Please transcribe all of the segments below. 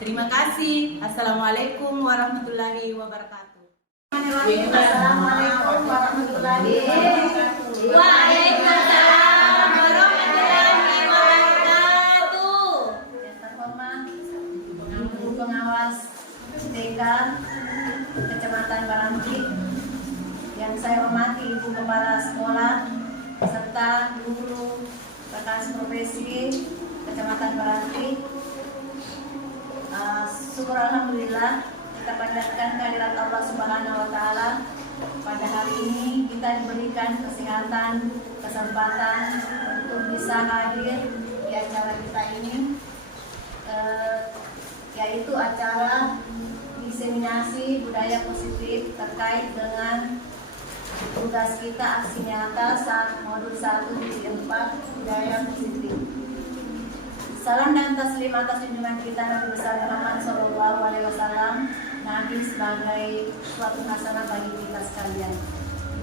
Terima kasih. Assalamualaikum warahmatullahi wabarakatuh. Assalamualaikum warahmatullahi wabarakatuh. Waalaikumsalam warahmatullahi wabarakatuh. Yang terhormat Guru Pengawas TK Kecamatan Baranti, yang saya hormati Ibu Kepala Sekolah serta guru rekan profesi Kecamatan Baranti. Syukur alhamdulillah kita panjatkan kehadirat Allah Subhanahu wa taala. Pada hari ini kita diberikan kesehatan, kesempatan untuk bisa hadir di acara kita ini, yaitu acara diseminasi budaya positif terkait dengan tugas kita aksi nyata saat modul 1 divisi 4 budaya positif. Salam dan taslim atas junjungan kita Nabi besar Muhammad SAW, Nabi sebagai suatu hasanah bagi kita sekalian.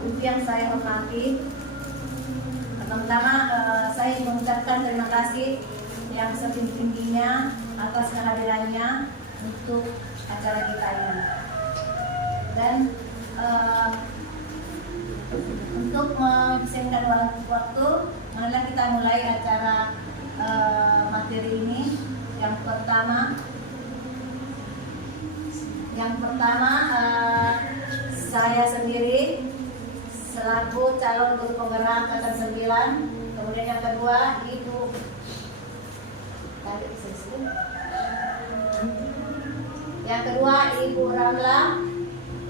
Itu yang saya hormati. Pertama-tama saya mengucapkan terima kasih yang setinggi-tingginya atas kehadirannya untuk acara kita ini. Dan untuk menghabiskan waktu, marilah kita mulai acara materi ini. Yang pertama saya sendiri selaku calon guru penggerak angkatan 9. Kemudian yang kedua Ibu Ramla,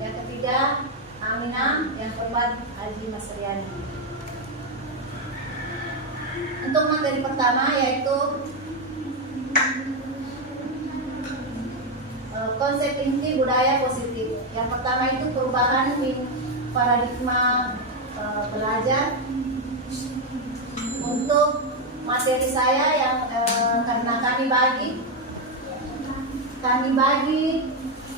yang ketiga Aminah, yang keempat Haji Masriani. Untuk materi pertama yaitu konsep inti budaya positif. Yang pertama itu perubahan paradigma belajar. Untuk materi saya yang karena kami bagi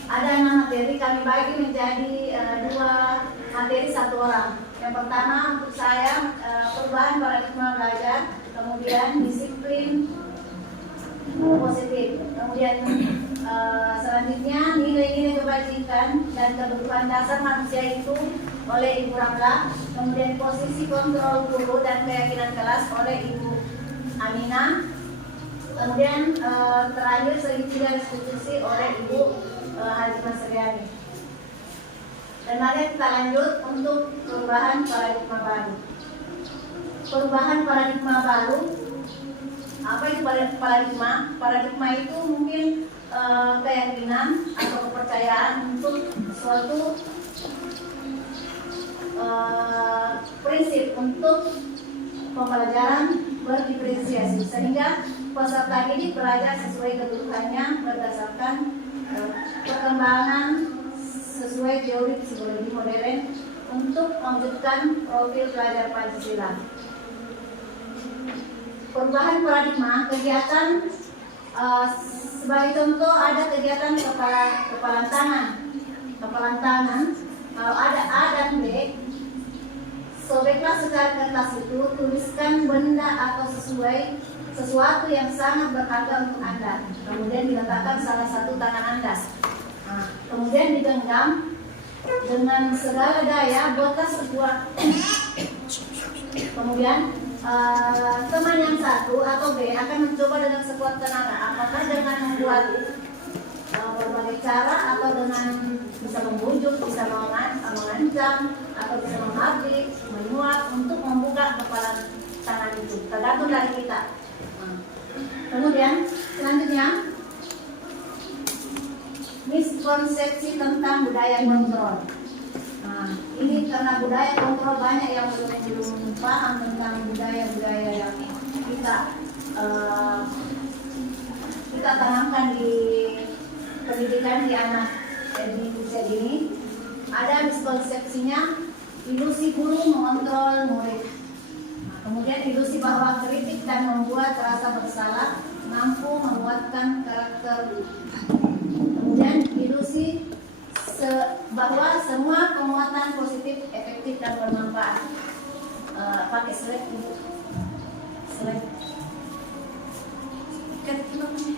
ada 6 materi, kami bagi menjadi 2 materi 1 orang. Yang pertama untuk saya perubahan paradigma belajar, kemudian disiplin positif, kemudian selanjutnya nilai-nilai kebajikan dan kebutuhan dasar manusia itu oleh Ibu Ramla, kemudian posisi kontrol guru dan keyakinan kelas oleh Ibu Aminah, kemudian terakhir segitiga institusi oleh Ibu Haji Masriani. Dan mari kita lanjut untuk perubahan paradigma baru. Perubahan paradigma baru, apa itu paradigma? Paradigma itu mungkin keyakinan atau kepercayaan untuk suatu prinsip untuk pembelajaran berdiferensiasi, sehingga peserta didik belajar sesuai kebutuhannya berdasarkan perkembangan sesuai teori psikologi modern untuk mewujudkan profil pelajar Pancasila. Perubahan paradigma kegiatan, sebagai contoh ada kegiatan kepalan tangan. Kalau ada A dan B, sobeklah secara kertas itu, tuliskan benda atau sesuatu yang sangat berharga untuk Anda, kemudian diletakkan salah satu tangan Anda. Kemudian digenggam dengan segala daya, buatlah sebuah. Kemudian teman yang satu atau B akan mencoba dengan sekuat tenaga, apakah dengan membuat berbagai cara atau dengan bisa membujuk, bisa mengancam, atau bisa menghabis, menyuap untuk membuka kepala tangan itu, tergantung dari kita. Kemudian selanjutnya miskonsepsi tentang budaya kontrol. Ini karena budaya kontrol banyak yang belum paham tentang budaya-budaya yang kita tanamkan di pendidikan di anak di usia dini. Ada miskonsepsinya, ilusi guru mengontrol murid. Kemudian ilusi bahwa kritik dan membuat rasa bersalah mampu menguatkan karakter. Kemudian ilusi bahwa semua penguatan positif, efektif dan bermanfaat. Pakai slide.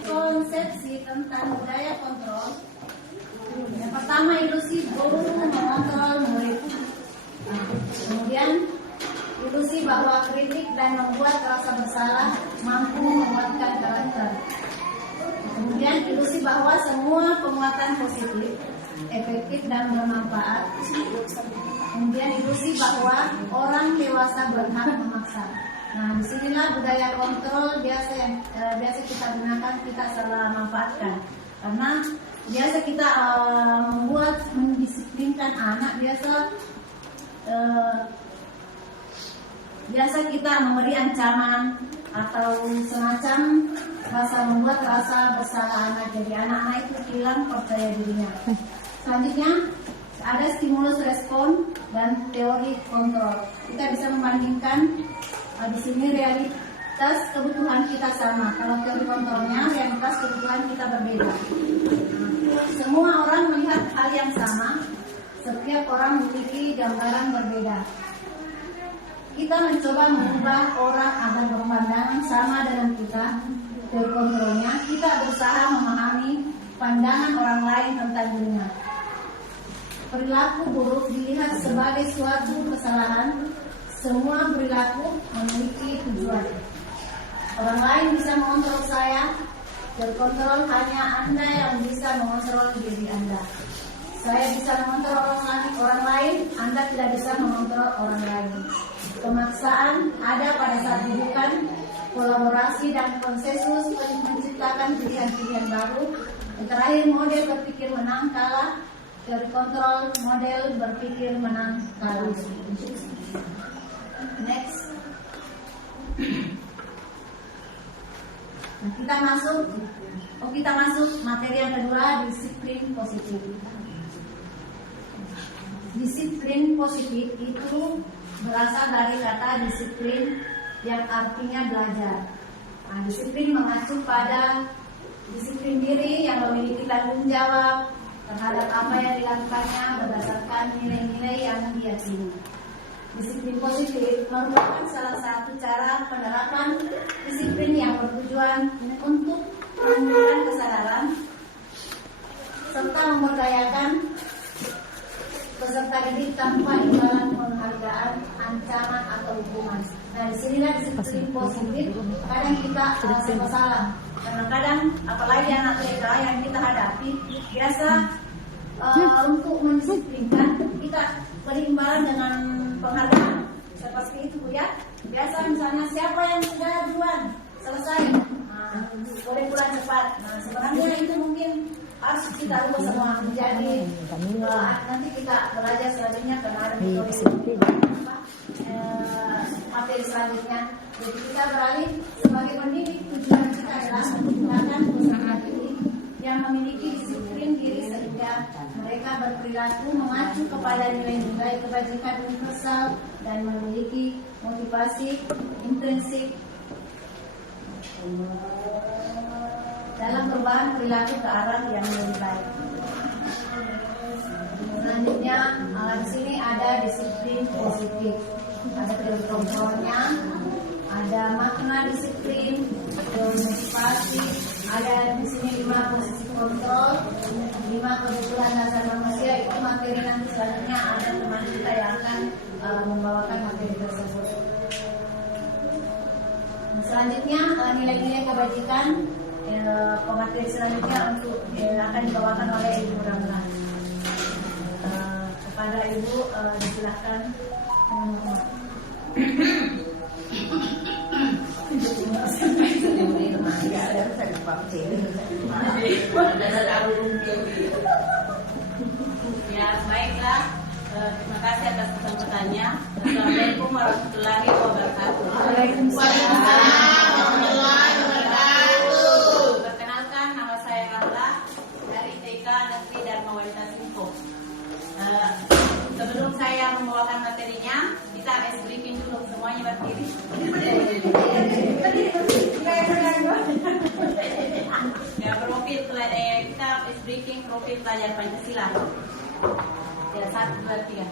Konsepsi tentang budaya kontrol. Yang pertama, ilusi guru mengontrol murid. Kemudian ilusi bahwa kritik dan membuat rasa bersalah mampu menguatkan karakter. Kemudian ilusi bahwa semua penguatan positif, efektif dan bermanfaat. Kemudian ilusi bahwa orang dewasa berhak memaksa. Nah, disinilah budaya kontrol biasa kita gunakan, kita salah manfaatkan. Karena biasa kita membuat mendisiplinkan anak, biasa kita memberi ancaman atau semacam membuat rasa bersalah anak. Jadi anak-anak itu hilang percaya dirinya. Selanjutnya ada stimulus respon dan teori kontrol. Kita bisa membandingkan di sini realitas kebutuhan kita sama. Kalau teori kontrolnya, realitas kebutuhan kita berbeda. Semua orang melihat hal yang sama. Setiap orang memiliki gambaran berbeda. Kita mencoba mengubah orang agar berpandangan sama dengan kita. Teori kontrolnya, kita berusaha memahami pandangan orang lain tentang dirinya. Perilaku buruk dilihat sebagai suatu kesalahan. Semua perilaku memiliki tujuan. Orang lain bisa mengontrol saya. Terkontrol hanya Anda yang bisa mengontrol diri Anda. Saya bisa mengontrol orang lain, Anda tidak bisa mengontrol orang lain. Pemaksaan ada pada saat bukan kolaborasi dan konsensus menciptakan pilihan-pilihan baru. Yang terakhir, model berpikir menang kalah. Teori kontrol model berpikir menang kalah. Next. Nah, kita masuk materi yang kedua, disiplin positif. Disiplin positif itu berasal dari kata disiplin yang artinya belajar. Nah, disiplin mengacu pada disiplin diri yang memiliki tanggung jawab terhadap apa yang dilakukannya berdasarkan nilai-nilai yang diyakini. Disiplin positif merupakan salah satu cara penerapan disiplin yang bertujuan untuk menumbuhkan kesadaran serta memberdayakan peserta didik tanpa imbalan penghargaan, ancaman atau hukuman. Nah, disinilah disiplin positif. Kadang kita serba salah. Kadang-kadang apalagi anak TK yang kita hadapi biasa untuk mendisiplinkan kita beri imbalan dengan penghargaan seperti itu ya. Biasa misalnya siapa yang sudah duluan selesai, boleh pulang cepat. Nah, sebenarnya itu mungkin harus kita ubah semua menjadi nanti kita belajar selanjutnya karena ada metode materi selanjutnya. Jadi kita beralih sebagai pendidik, tujuan kita adalah menciptakan peserta didik yang memiliki disiplin diri sehingga mereka berperilaku mengacu kepada nilai-nilai kebajikan universal dan memiliki motivasi intrinsik dalam perubahan perilaku ke arah yang lebih baik. Selanjutnya di sini ada disiplin positif, ada teori kontrolnya, ada makna disiplin, teori motivasi, ada di sini 5 posisi kontrol, 5 kebutuhan dasar manusia. Itu materi nanti selanjutnya ada teman kita yang akan membawakan materi tersebut. Selanjutnya nilai-nilai kebajikan. Pemateri selanjutnya untuk akan dibawakan oleh Ibu Ramlan. Kepada Ibu disilahkan. Ya, baiklah. Terima kasih atas kesempatannya. Assalamualaikum warahmatullahi wabarakatuh. Waalaikumsalam warahmatullahi wabarakatuh. Perkenalkan, nama saya Rahla dari TK Negeri Dharma Wanita Simpo. Sebelum saya membawakan materinya, kita ice briefing dulu, semuanya berdiri. Ya, kita ice briefing profil pelajar Pancasila. Ya, 1, 2, 3.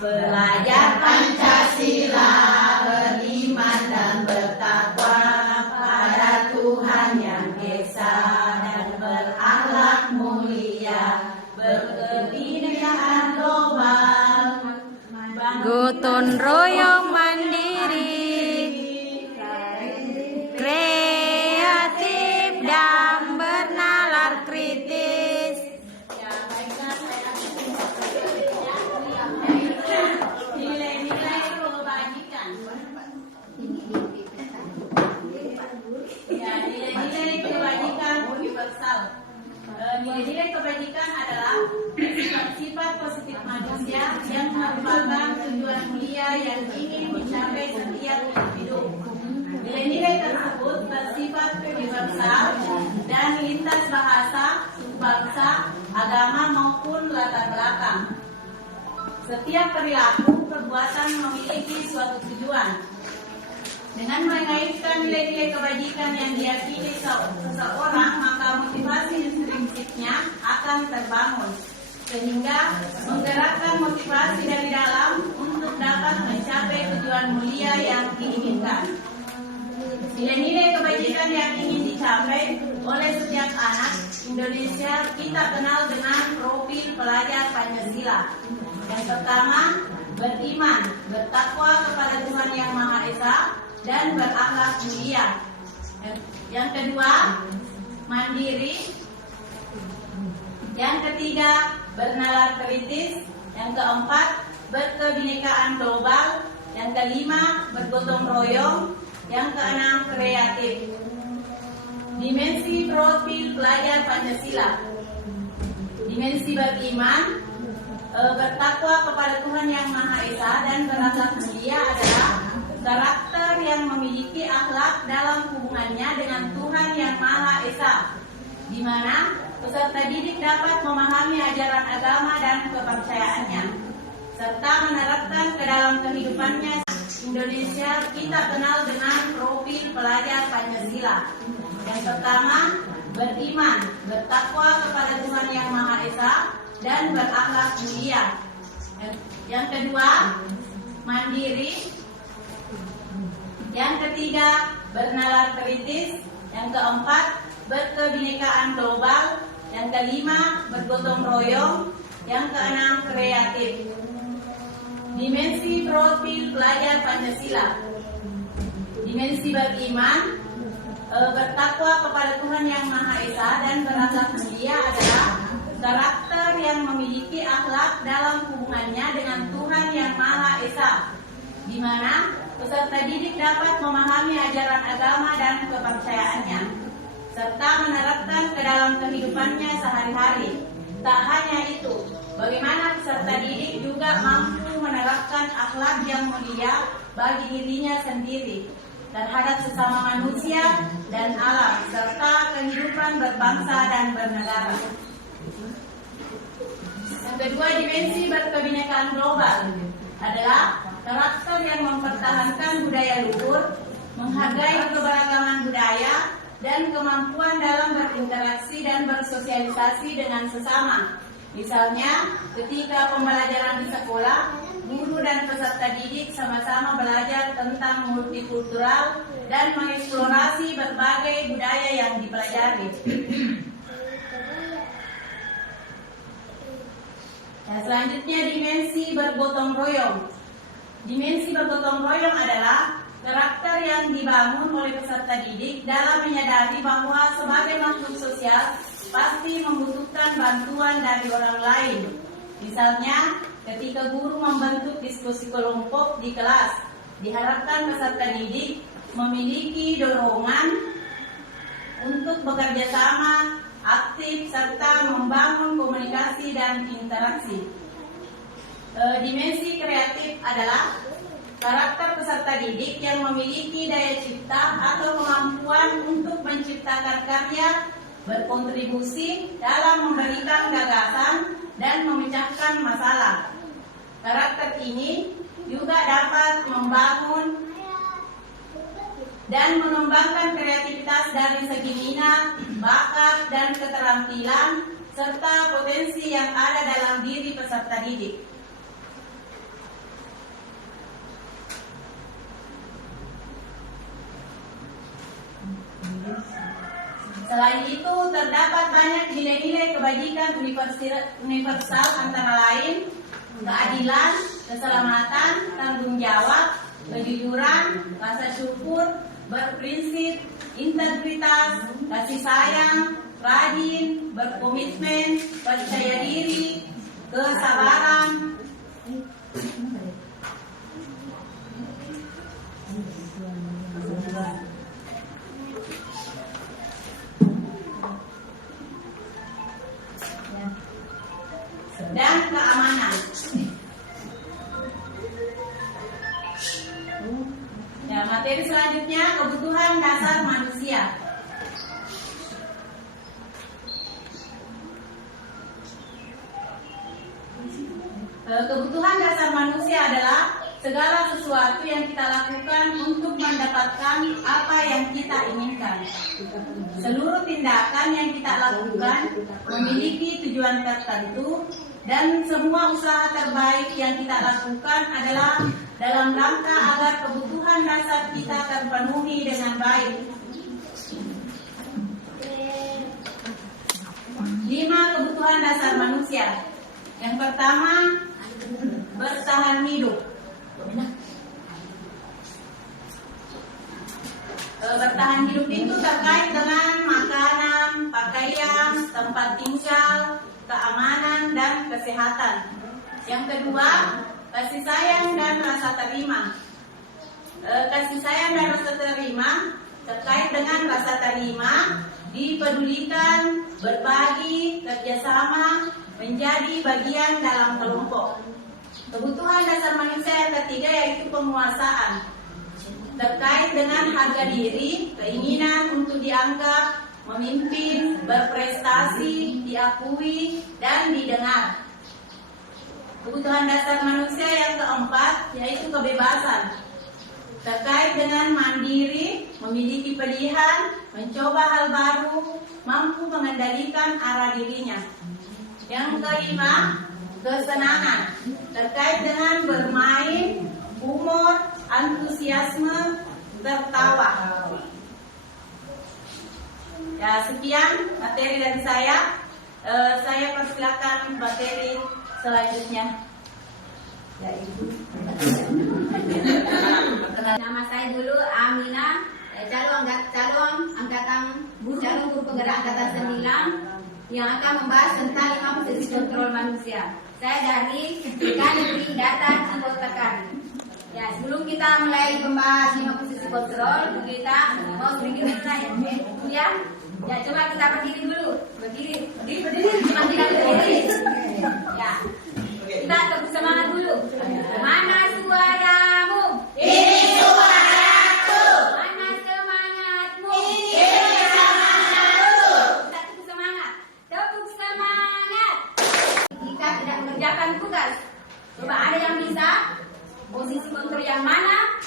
Belajar Pancasila, beriman dan bertakwa pada Tuhan yang Esa. bergotong royong mandiri, kreatif dan bernalar kritis. Ya, baiklah, saya akan nilai-nilai kebajikan. Ya, nilai-nilai kebajikan universal. Nilai-nilai kebajikan adalah sifat positif manusia yang merupakan tujuan mulia yang ingin dicapai setiap individu. Nilai-nilai tersebut bersifat universal dan lintas bahasa, bangsa, agama maupun latar belakang. Setiap perilaku perbuatan memiliki suatu tujuan. Dengan mengaitkan nilai-nilai kebajikan yang diyakini seseorang, maka motivasi intrinsipnya akan terbangun, sehingga menggerakkan motivasi dari dalam untuk dapat mencapai tujuan mulia yang diinginkan. Nilai-nilai kebajikan yang ingin dicapai oleh setiap anak Indonesia kita kenal dengan profil pelajar Pancasila. Yang pertama, beriman, bertakwa kepada Tuhan Yang Maha Esa, dan berakhlak mulia. Yang kedua, mandiri. Yang ketiga, bernalar kritis. Yang keempat, berkebinekaan global. Yang kelima, bergotong royong. Yang keenam, kreatif. Dimensi profil pelajar Pancasila. Dimensi beriman, bertakwa kepada Tuhan Yang Maha Esa, dan berakhlak mulia adalah karakter yang memiliki akhlak dalam hubungannya dengan Tuhan Yang Maha Esa, di mana peserta didik dapat memahami ajaran agama dan kepercayaannya, serta menerapkan ke dalam kehidupannya. Indonesia kita kenal dengan profil pelajar Pancasila. Yang pertama, beriman, bertakwa kepada Tuhan Yang Maha Esa, dan berakhlak mulia. Yang kedua, mandiri. Yang ketiga, bernalar kritis. Yang keempat, berkebinekaan global. Yang kelima, bergotong royong. Yang keenam, kreatif. Dimensi profil pelajar Pancasila. Dimensi beriman, bertakwa kepada Tuhan Yang Maha Esa, dan berakhlak mulia adalah karakter yang memiliki akhlak dalam hubungannya dengan Tuhan Yang Maha Esa, di mana peserta didik dapat memahami ajaran agama dan kepercayaannya, serta menerapkan ke dalam kehidupannya sehari-hari. Tak hanya itu, bagaimana peserta didik juga mampu menerapkan akhlak yang mulia bagi dirinya sendiri, terhadap sesama manusia dan alam, serta kehidupan berbangsa dan bernegara. Yang kedua, dimensi berkebinekaan global adalah karakter yang mempertahankan budaya luhur, menghargai keberagaman budaya, dan kemampuan dalam berinteraksi dan bersosialisasi dengan sesama. Misalnya, ketika pembelajaran di sekolah, guru dan peserta didik sama-sama belajar tentang multikultural dan mengeksplorasi berbagai budaya yang dipelajari. Dan selanjutnya, dimensi bergotong royong. Dimensi bergotong royong adalah karakter yang dibangun oleh peserta didik dalam menyadari bahwa sebagai makhluk sosial pasti membutuhkan bantuan dari orang lain. Misalnya, ketika guru membentuk diskusi kelompok di kelas, diharapkan peserta didik memiliki dorongan untuk bekerja sama, aktif, serta membangun komunikasi dan interaksi. Dimensi kreatif adalah karakter peserta didik yang memiliki daya cipta atau kemampuan untuk menciptakan karya, berkontribusi dalam memberikan gagasan dan memecahkan masalah. Karakter ini juga dapat membangun dan mengembangkan kreativitas dari segi minat, bakat, dan keterampilan, serta potensi yang ada dalam diri peserta didik. Selain itu, terdapat banyak nilai-nilai kebajikan universal antara lain keadilan, keselamatan, tanggung jawab, kejujuran, rasa syukur, berprinsip, integritas, kasih sayang, rajin, berkomitmen, percaya diri, kesabaran, dan keamanan. Ya, materi selanjutnya kebutuhan dasar manusia. Kebutuhan dasar manusia adalah segala sesuatu yang kita lakukan untuk mendapatkan apa yang kita inginkan. Seluruh tindakan yang kita lakukan memiliki tujuan tertentu dan semua usaha terbaik yang kita lakukan adalah dalam rangka agar kebutuhan dasar kita terpenuhi dengan baik. 5 kebutuhan dasar manusia. Yang pertama, bertahan hidup. Bertahan hidup itu terkait dengan makanan, pakaian, tempat tinggal, keamanan, dan kesehatan. Yang kedua, kasih sayang dan rasa terima. Kasih sayang dan rasa terima terkait dengan rasa terima, dipedulikan, berbagi, kerjasama, menjadi bagian dalam kelompok. Kebutuhan dasar manusia yang ketiga yaitu penguasaan, terkait dengan harga diri, keinginan untuk dianggap, memimpin, berprestasi, diakui, dan didengar. Kebutuhan dasar manusia yang keempat yaitu kebebasan, terkait dengan mandiri, memiliki pilihan, mencoba hal baru, mampu mengendalikan arah dirinya. Yang kelima, kesenangan, terkait dengan bermain, humor, antusiasme, tertawa. Ya, sekian materi dari saya. Saya persilakan materi selanjutnya. Ya, Ibu. Nama saya dulu Amina, calon angkatan guru penggerak angkatan 9 yang akan membahas tentang 5 posisi kontrol manusia. Saya dari Dekan Negeri Data Cibotekan. Ya, sebelum kita mulai membahas 5 posisi kontrol, kita mau sedikit bertanya. Ya, coba kita berdiri dulu. Berdiri. Cuma tidak berdiri. Ya, kita tepuk semangat dulu. Mana suaramu? Ini suaraku. Mana semangatmu? Ini semangatku. Kita tepuk semangat. Tepuk semangat. Kita tidak mengerjakan tugas. Coba ada yang bisa? Posisi kontrol yang mana?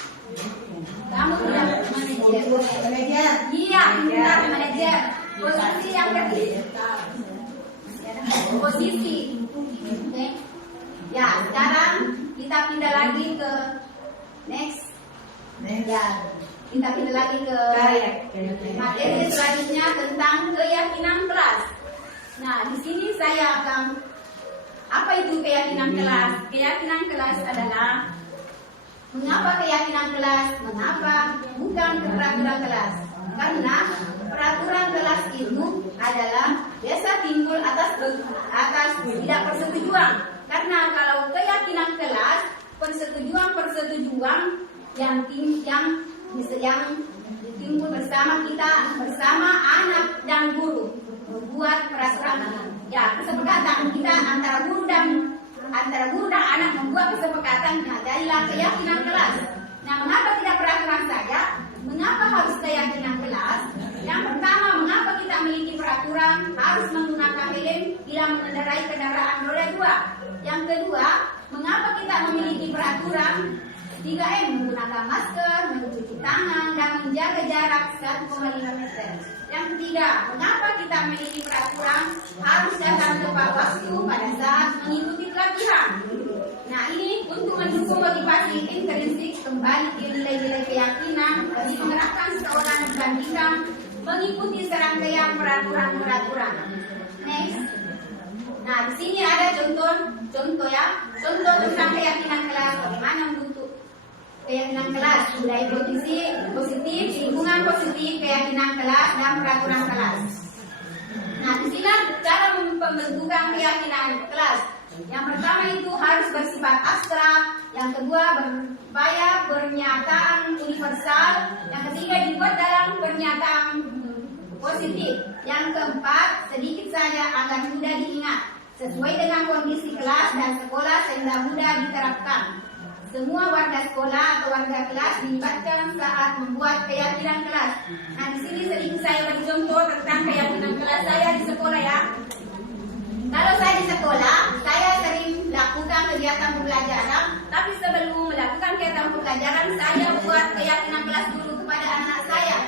Kamu tidak manajer. Iya, benar manajer. Posisi yang ketiga. Posisi. Oke. Ya, sekarang kita pindah lagi ke next. Ya, kita pindah lagi ke materi selanjutnya tentang keyakinan kelas. Nah, di sini saya akan apa itu keyakinan kelas? Keyakinan kelas adalah mengapa keyakinan kelas? Mengapa bukan peraturan kelas? Karena peraturan kelas itu adalah biasa timbul atas tidak persetujuan. Karena kalau keyakinan kelas, persetujuan yang timbul bersama anak dan guru membuat peraturan. Ya, kesepakatan kita antara guru dan anak membuat kesepakatan. Nah, jadilah keyakinan kelas. Nah, mengapa tidak peraturan saja? Mengapa harus keyakinan kelas? Yang pertama, mengapa kita memiliki peraturan harus menggunakan helm bila mengendarai kendaraan roda 2? Yang kedua, mengapa kita memiliki peraturan 3M menggunakan masker, mencuci tangan, dan menjaga jarak 1,5 meter? Yang ketiga, mengapa kita memiliki peraturan harus datang tepat waktu pada saat mengikuti pelatihan? Nah, ini untuk mendukung motivasi intrinsik kembali ke nilai-nilai keyakinan bagi mengerahkan seseorang dibandingkan mengikuti serangkaian peraturan. Next. Nah, di sini ada contoh tentang keyakinan kelas, bagaimana kelas, budaya positif, lingkungan positif, keyakinan kelas, dan peraturan kelas. Nah, di sini cara pembentukan keyakinan kelas. Yang pertama itu harus bersifat abstrak, yang kedua berupaya pernyataan universal, yang ketiga dibuat dalam pernyataan positif, yang keempat sedikit saja agar mudah diingat, sesuai dengan kondisi kelas dan sekolah sehingga mudah diterapkan. Semua warga sekolah atau warga kelas dilibatkan saat membuat keyakinan kelas. Nah, di sini sedikit saya beri contoh tentang keyakinan kelas saya di sekolah ya. Kalau saya di sekolah, saya sering melakukan kegiatan pembelajaran, tapi sebelum melakukan kegiatan pembelajaran, saya buat keyakinan kelas dulu kepada anak saya.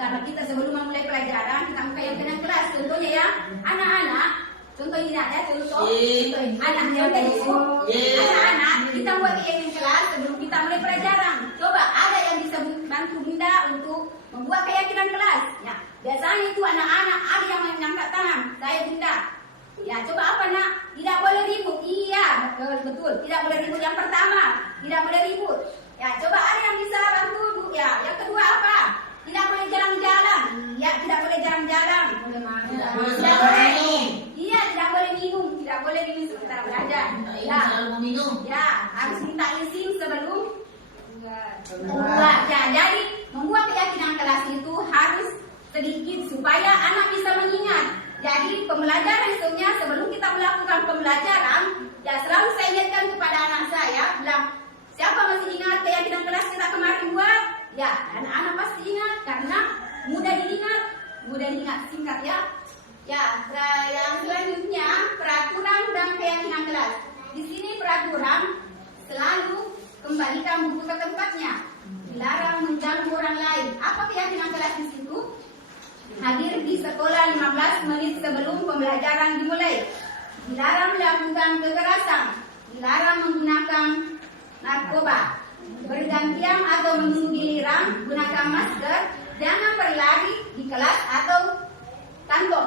Karena kita sebelum memulai pelajaran, kita keyakinan kelas. Contohnya ya, anak-anak, contohnya ya, anak-anak, kita buat keyakinan kelas sebelum kita mulai pelajaran. Coba, ada yang bisa bantu Bunda untuk membuat keyakinan kelas. Ya, biasanya itu anak-anak ada yang mengangkat tangan. Saya Bunda. Ya, coba apa nak? Tidak boleh ribut. Iya, betul. Tidak boleh ribut. Yang pertama, tidak boleh ribut. Ya, coba ada yang bisa bantu Bu. Ya, yang kedua apa? Tidak boleh jalan-jalan. Iya, tidak boleh jalan-jalan. Tidak boleh. Iya, tidak boleh minum. Tidak boleh minum sebentar belajar. Ya, ya, harus minta izin sebelum membuat. Ya, jadi membuat keyakinan kelas itu harus sedikit supaya anak bisa mengingat. Jadi pembelajaran esoknya sebelum kita melakukan pembelajaran, ya selalu saya ingatkan kepada anak saya, bilang, siapa masih ingat keyakinan kelas kita kemarin buat? Ya, anak-anak pasti ingat karena mudah diingat, singkat ya. Ya, yang selanjutnya peraturan dan keyakinan kelas. Di sini peraturan selalu kembalikan buku ke tempatnya, dilarang mengganggu orang lain. Apa keyakinan kelas di situ? Hadir di sekolah 15 menit sebelum pembelajaran dimulai. Dilarang melakukan kekerasan, dilarang menggunakan narkoba, bergantian atau menunggu giliran, gunakan masker, jangan berlari di kelas atau kantor.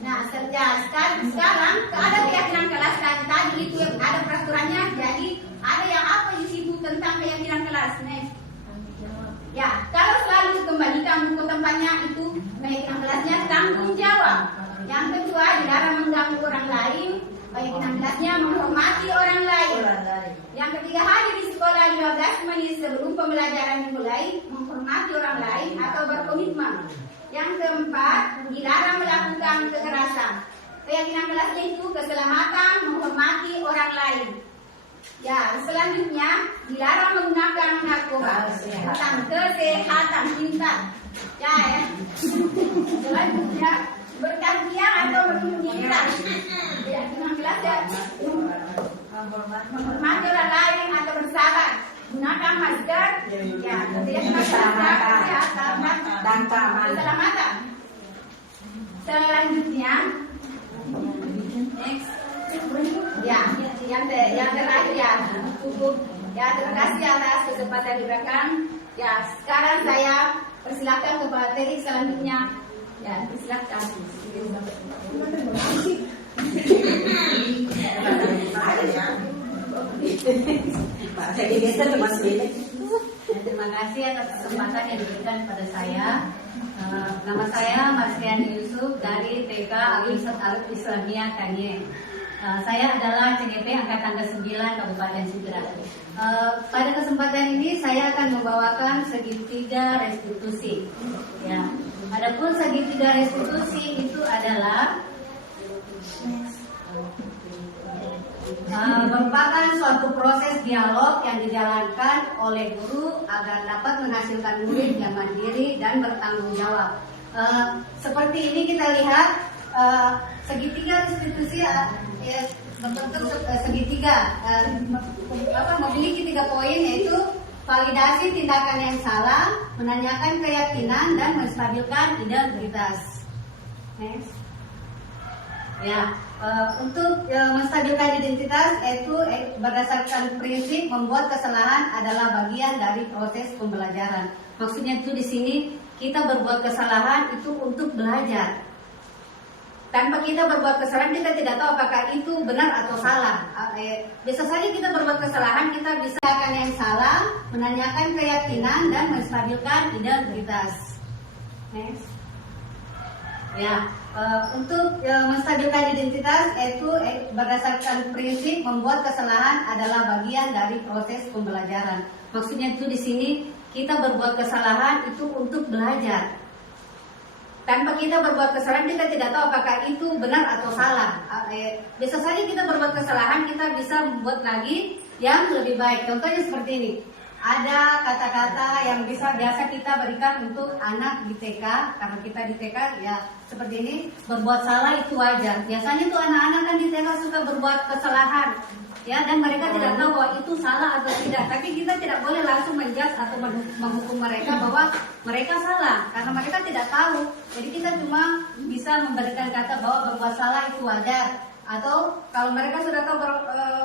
Nah, sekarang ada keyakinan kelas dan tadi itu ada peraturannya, jadi ada yang apa di situ tentang keyakinan kelas. Ya, kalau selalu kembalikan buku tempatnya itu keyakinan kelasnya tanggung jawab. Yang kedua, dilarang mengganggu orang lain. Keyakinan kelasnya menghormati orang lain. Yang ketiga, hadir di sekolah 15 menit sebelum pembelajaran dimulai, menghormati orang lain atau berkomitmen. Yang keempat, dilarang melakukan kekerasan. Keyakinan kelasnya itu keselamatan, menghormati orang lain. Ya, selanjutnya dilarang menggunakan narkoba tentang kesehatan tingkat. Ya. Selanjutnya bergantian atau bergiliran. Keyakinan kelas ya, menghormati orang lain atau bersahabat. Gunakan masker. Ya, keyakinan kesehatan dan keselamatan. Selanjutnya, next. Ya, yang terakhir ya, cukup. Ya, terima kasih atas kesempatan diberikan. Ya, sekarang saya persilakan ke materi selanjutnya. Ya, silakan. Terima kasih atas kesempatan yang diberikan kepada saya. Nama saya Marsiani Yusuf dari TK Al-Irsyad Al-Islamiyah Kanye. Saya adalah CGP Angkatan ke-9 Kabupaten Sidrap. Pada kesempatan ini saya akan membawakan segitiga restitusi. Ya, adapun segitiga restitusi itu adalah merupakan suatu proses dialog yang dijalankan oleh guru agar dapat menghasilkan murid yang mandiri dan bertanggung jawab. Seperti ini kita lihat segitiga restitusi berbentuk segitiga, memiliki 3 poin, yaitu validasi tindakan yang salah, menanyakan keyakinan, dan menstabilkan integritas. Next. Ya, untuk menstabilkan identitas yaitu berdasarkan prinsip membuat kesalahan adalah bagian dari proses pembelajaran. Maksudnya itu di sini kita berbuat kesalahan itu untuk belajar. tanpa kita berbuat kesalahan kita tidak tahu apakah itu benar atau salah. Bisa saja kita berbuat kesalahan, kita bisa akan yang salah, menanyakan keyakinan dan menstabilkan identitas. Next. Ya, untuk menstabilkan identitas itu berdasarkan prinsip membuat kesalahan adalah bagian dari proses pembelajaran. Maksudnya itu di sini kita berbuat kesalahan itu untuk belajar. Tanpa kita berbuat kesalahan kita tidak tahu apakah itu benar atau salah. Bisa saja kita berbuat kesalahan, kita bisa membuat lagi yang lebih baik. Contohnya seperti ini. Ada kata-kata yang biasa kita berikan untuk anak di TK, karena kita di TK ya seperti ini, berbuat salah itu wajar. Biasanya tuh anak-anak kan di TK suka berbuat kesalahan, ya, dan mereka tidak tahu bahwa itu salah atau tidak. Tapi kita tidak boleh langsung menjudge atau menghukum mereka bahwa mereka salah, karena mereka tidak tahu. Jadi kita cuma bisa memberikan kata bahwa berbuat salah itu wajar. Atau kalau mereka sudah tahu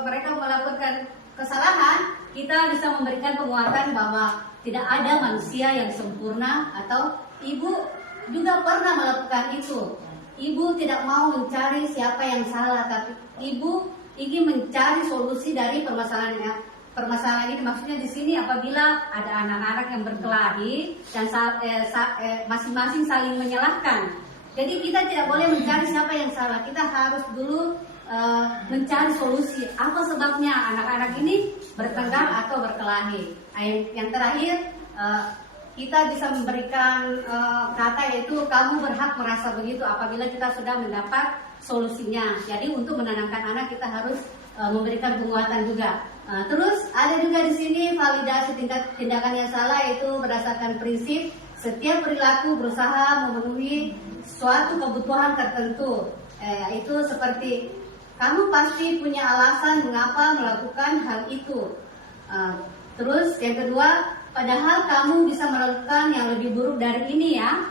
mereka melakukan kesalahan, kita bisa memberikan penguatan bahwa tidak ada manusia yang sempurna, atau ibu juga pernah melakukan itu. Ibu tidak mau mencari siapa yang salah, tapi ibu ingin mencari solusi dari permasalahannya. Permasalahan ini maksudnya di sini apabila ada anak-anak yang berkelahi dan masing-masing saling menyalahkan. Jadi kita tidak boleh mencari siapa yang salah. Kita harus dulu mencari solusi. Apa sebabnya anak-anak ini bertengkar atau berkelahi? Yang terakhir, kita bisa memberikan kata yaitu kamu berhak merasa begitu apabila kita sudah mendapat solusinya. Jadi untuk menenangkan anak kita harus memberikan penguatan juga. Terus ada juga di sini validasi tindakan yang salah, yaitu berdasarkan prinsip setiap perilaku berusaha memenuhi suatu kebutuhan tertentu. Itu seperti kamu pasti punya alasan mengapa melakukan hal itu. Terus yang kedua, padahal kamu bisa melakukan yang lebih buruk dari ini ya.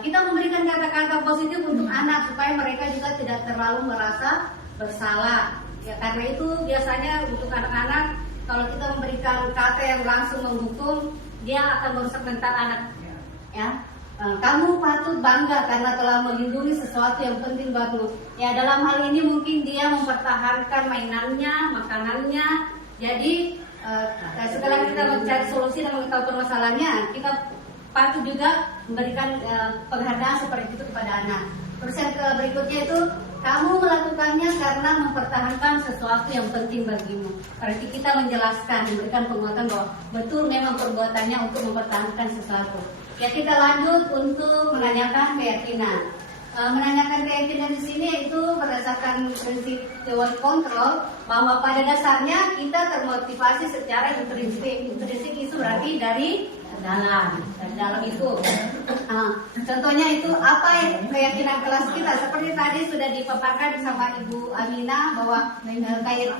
Kita memberikan kata-kata positif untuk anak supaya mereka juga tidak terlalu merasa bersalah. Ya, karena itu biasanya untuk anak-anak kalau kita memberikan kata yang langsung menghukum, dia akan merusak mental anak. Ya. Kamu patut bangga karena telah melindungi sesuatu yang penting buatmu. Ya, dalam hal ini mungkin dia mempertahankan mainannya, makanannya. Jadi setelah kita mencari solusi dan mengetahui permasalahannya, kita patut juga memberikan penghargaan seperti itu kepada anak. Terus yang berikutnya itu, kamu melakukannya karena mempertahankan sesuatu yang penting bagimu. Berarti kita menjelaskan, memberikan penguatan bahwa betul memang perbuatannya untuk mempertahankan sesuatu. Ya, kita lanjut untuk menanyakan keyakinan. Menanyakan keyakinan di sini itu berdasarkan prinsip teori kontrol, bahwa pada dasarnya kita termotivasi secara intrinsik. Intrinsik itu berarti dari dalam itu. Contohnya itu apa keyakinan kelas kita, seperti tadi sudah dipaparkan sama Ibu Amina bahwa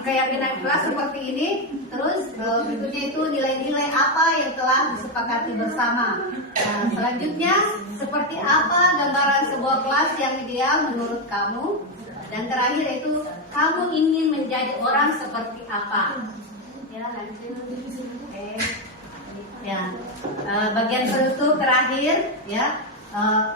keyakinan kelas seperti ini. Terus berikutnya itu nilai-nilai apa yang telah disepakati bersama. Selanjutnya seperti apa gambaran sebuah kelas yang ideal menurut kamu. Dan terakhir itu kamu ingin menjadi orang seperti apa. Ya, lanjut. Ya, bagian penutup terakhir ya,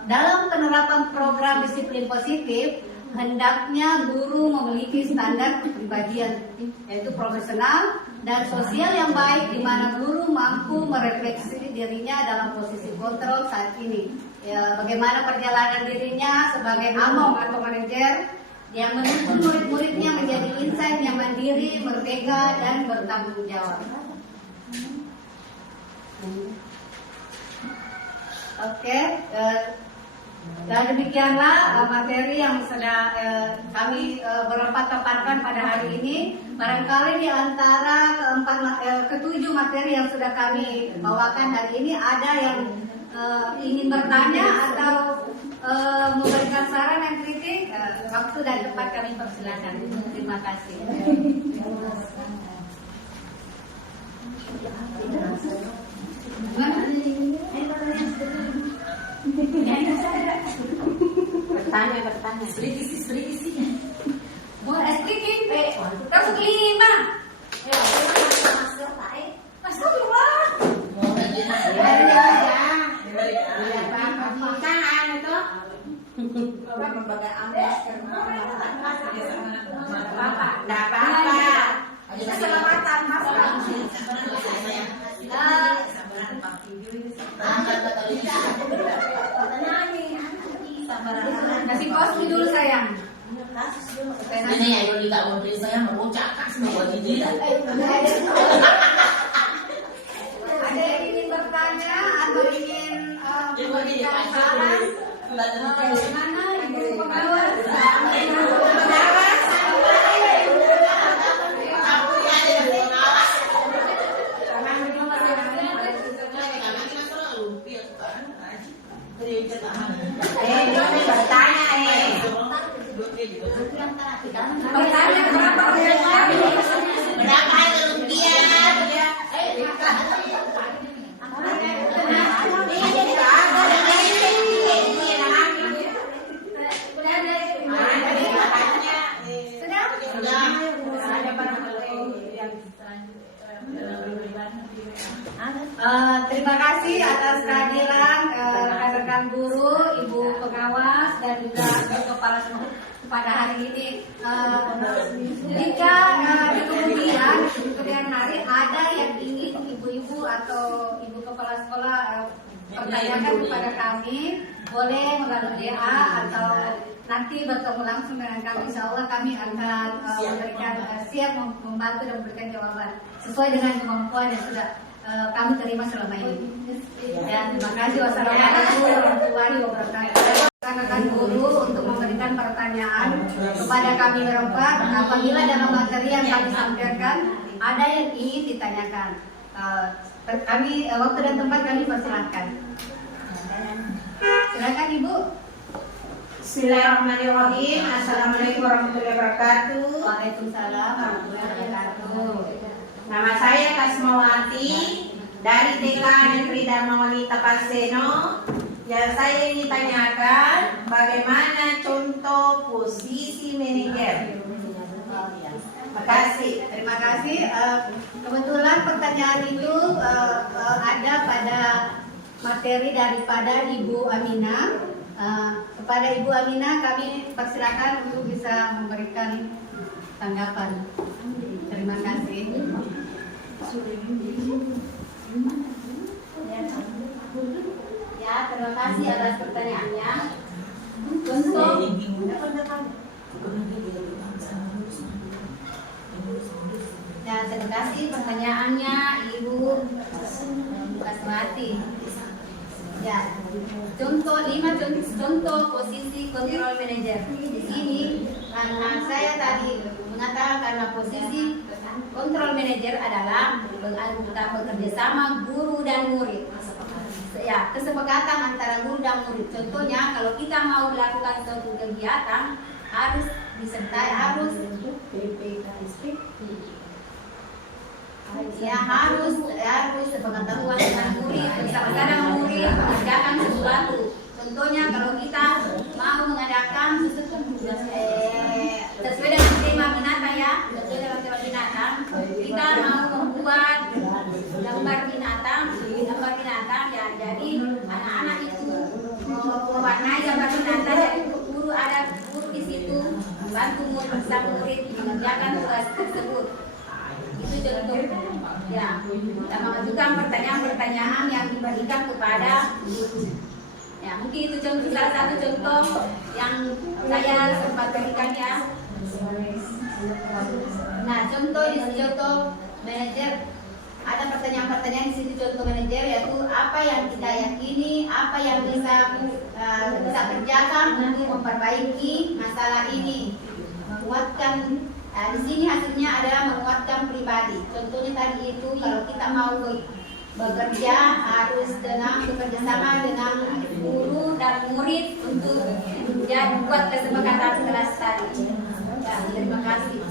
dalam penerapan program disiplin positif hendaknya guru memiliki standar kepribadian yaitu profesional dan sosial yang baik, di mana guru mampu merefleksi dirinya dalam posisi kontrol saat ini. Ya, bagaimana perjalanan dirinya sebagai among atau manajer yang menuntun murid-muridnya menjadi insan yang mandiri, merdeka dan bertanggung jawab. Oke, dan demikianlah materi yang sudah kami berempat paparkan pada hari ini. Barangkali di antara ketujuh materi yang sudah kami bawakan hari ini ada yang ingin bertanya atau memberikan saran dan kritik, waktu dan tempat kami persilakan. Terima kasih. Bertanya. Sedikit. Mau sedikit. Masuk 5. Masuk keluar. Perusahaan itu lembaga amdas Tidak apa-apa. Keselamatan Mas. Kasih kosmi dulu sayang. Ini ya Yoli tak mau beli saya mau cakap semua gigi. Ada yang ingin bertanya atau ingin memberikan saran? Bagaimana Ibu pengawas? Bertanya berapa rupiah? Berapa rupiah? Terima kasih atas kehadiran rekan-rekan guru, ibu pengawas dan juga kepala sekolah pada hari ini. Jika di kemudian hari ada yang ingin ibu-ibu atau ibu kepala sekolah pertanyakan kepada kami, boleh melalui DA atau nanti bertemu langsung dengan kami. Insya Allah kami akan memberikan siap membantu dan memberikan jawaban sesuai dengan kemampuan yang sudah kami terima selama ini. Dan terima kasih. Wassalamualaikum warahmatullahi wabarakatuh. Rekan-rekan guru untuk memberikan pertanyaan kepada kami berempat. Apabila dalam materi yang kami sampaikan ada yang ingin ditanyakan, kami waktu dan tempat kami persilahkan. Silakan Ibu. Bismillahirrahmanirrahim. Assalamualaikum warahmatullahi wabarakatuh. Waalaikumsalam warahmatullahi wabarakatuh. Nama saya Kasmawati dari TK Negeri Dharma Wanita Parseno. Yang saya ingin tanyakan, bagaimana contoh posisi manajer? Terima kasih. Terima kasih. Kebetulan pertanyaan itu ada pada materi daripada Ibu Amina. Kepada Ibu Amina kami persilakan untuk bisa memberikan tanggapan. Terima kasih. Ya, terima kasih atas pertanyaannya. Untuk ya, terima kasih pertanyaannya Ibu Kasmati. Ya, contoh 5 contoh posisi control manager. Di sini karena saya tadi mengatakan karena posisi control manager adalah bekerja sama guru dan murid. Ya, kesepakatan antara guru dan murid. Contohnya kalau kita mau melakukan suatu kegiatan harus disertai harus sepengetahuan dengan murid, bersama-sama murid mengerjakan sesuatu. Contohnya kalau kita mau mengadakan sesuai dengan tema binatang ya, sesuai dengan tema binatang, kita mau membuat gambar binatang ya. Jadi anak-anak itu mewarnai gambar binatang. Jadi guru ada guru di situ membantu murid bersama murid mengerjakan tugas tersebut. Itu contoh ya. Kita mengajukan pertanyaan-pertanyaan yang diberikan kepada guru. Ya, mungkin itu contoh salah satu contoh yang saya sempat berikan ya. Nah, contoh di sini contoh manajer. Ada pertanyaan-pertanyaan di situ contoh manajer, yaitu apa yang kita yakini, apa yang bisa kerjakan untuk memperbaiki masalah ini, menguatkan. Di sini hasilnya adalah menguatkan pribadi. Contohnya tadi itu kalau kita mau bekerja harus bekerja sama dengan guru dan murid untuk membuat kesepakatan kelas tadi. Ya, terima kasih.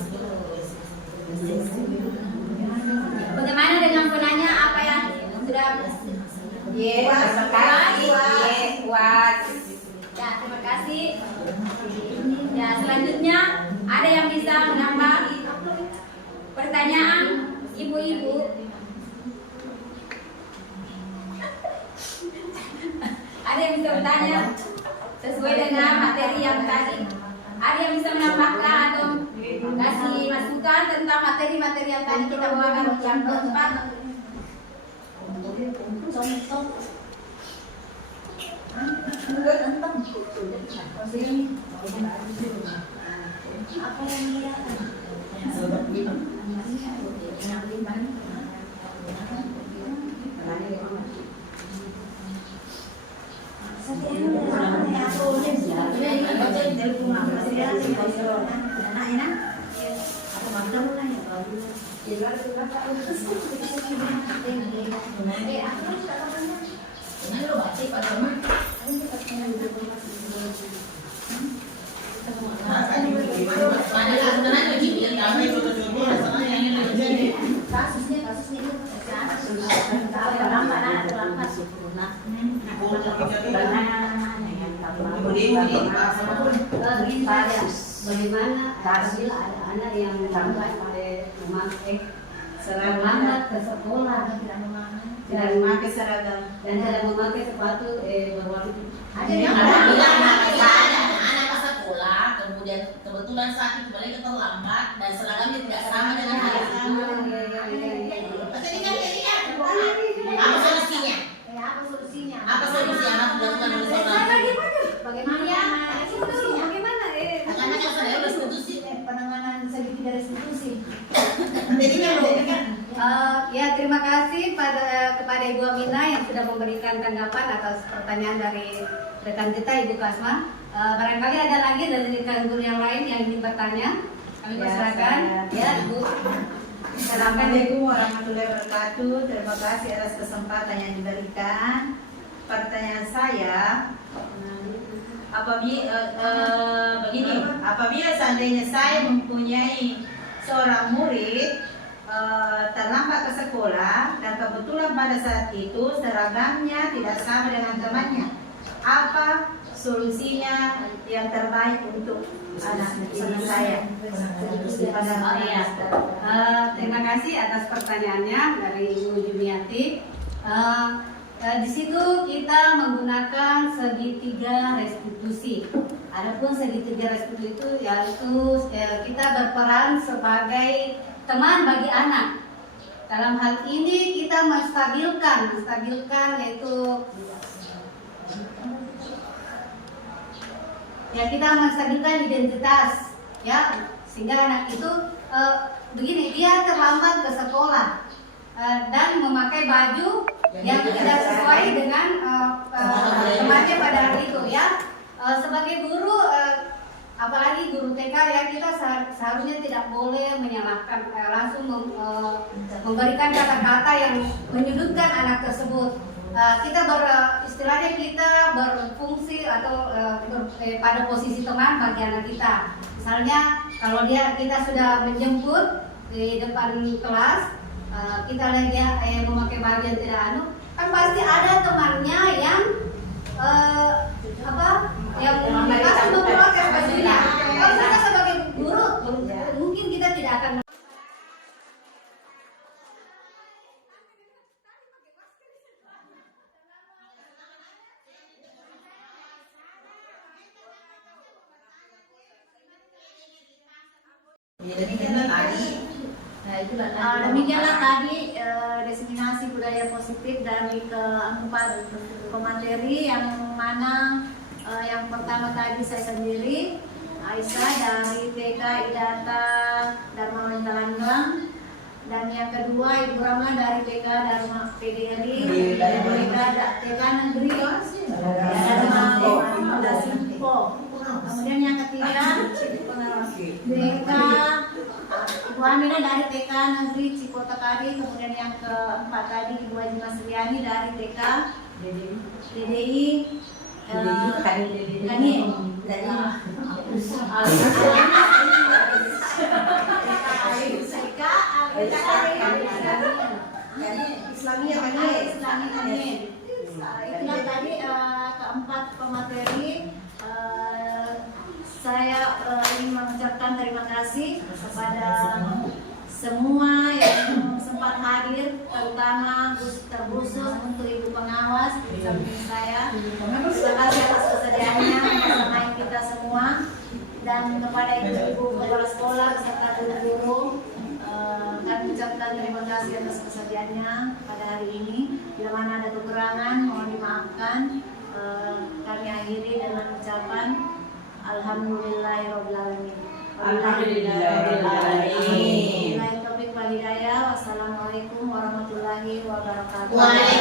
Bagaimana dengan penanya apa yang sudah Terima kasih. Ya, terima kasih. Ya, selanjutnya ada yang bisa menambah pertanyaan ibu-ibu? Ada yang bisa bertanya sesuai dengan materi yang tadi? Ada yang bisa menambahkan atau kasih masukan tentang materi-materi yang tadi kita bawakan yang keempat? Apa yang dia? Ini lo baca pada rumah. Mana lah sebenarnya lagi biar kami bagaimana hasil ada anak yang sampai memakai seragam ke sekolah Tidak memakai seragam. dan tidak memakai sepatu berwarna Ada yang bilang anak pas sekolah, kemudian kebetulan saat itu balik terlambat dan seragamnya tidak sama dengan hari Apa solusinya? apa solusinya? Apa solusinya? Apa dilakukan oleh seorang? Bagaimana solusinya? Karena kan saya restitusi. Penanganan segitiga restitusi. Ya, terima kasih kepada Ibu Amina yang sudah memberikan tanggapan atas pertanyaan dari rekan kita Ibu Kasma. Barangkali ada lagi dari rekan guru yang lain yang ingin bertanya. Kami persilakan. Ya, Ibu. Assalamualaikum warahmatullahi wabarakatuh. Terima kasih atas kesempatan yang diberikan. Pertanyaan saya, apabila seandainya saya mempunyai seorang murid terlambat ke sekolah dan kebetulan pada saat itu seragamnya tidak sama dengan temannya, apa solusinya yang terbaik untuk anak saya? Terima kasih atas pertanyaannya dari Ibu Jumiati. Di situ kita menggunakan segitiga restitusi. Adapun segitiga restitusi itu yaitu kita berperan sebagai teman bagi anak. Dalam hal ini kita menstabilkan yaitu ya kita menstabilkan identitas ya, sehingga anak itu begini, dia terlambat ke sekolah dan memakai baju yang tidak sesuai dengan temannya pada hari itu ya. Sebagai guru, apalagi guru TK ya, kita seharusnya tidak boleh menyalahkan, langsung memberikan kata-kata yang menyudutkan anak tersebut. Kita istilahnya kita berfungsi atau pada posisi teman bagi anak kita. Misalnya kalau kita sudah menjemput di depan kelas, kita lihat dia memakai baju yang tidak kan pasti ada temannya yang yang pasti memprotes bajunya. Kalau kita sebagai guru, mungkin kita tidak akan. Demikianlah tadi diseminasi budaya positif dari keempat pemateri, yang mana yang pertama tadi saya sendiri Aisyah dari TK Idata Dharma Langgang, dan yang kedua Ibu Ramla dari TK Dharma PDRI, TK Negeri Dharma Simpo. Kemudian yang ketiga TK Ibu Amina dari TK Negeri Cipotakari. Kemudian yang keempat tadi Ibu Haji Masriani dari TK DDI Islamiyah. Itulah tadi keempat pemateri. Saya ingin mengucapkan terima kasih kepada semua yang sempat hadir, terutama terkhusus untuk Ibu Pengawas di samping saya. Terima kasih atas kesediaannya bersama kita semua. dan kepada ibu-ibu kepala sekolah beserta guru-guru, kami ucapkan terima kasih atas kesediaannya pada hari ini. Bila mana ada kekurangan mohon dimaafkan. Kami akhiri dengan ucapan Alhamdulillahirobbilalamin. Alhamdulillahirobbilalamin. Wassalamualaikum warahmatullahi wabarakatuh. Waalaikumsalam.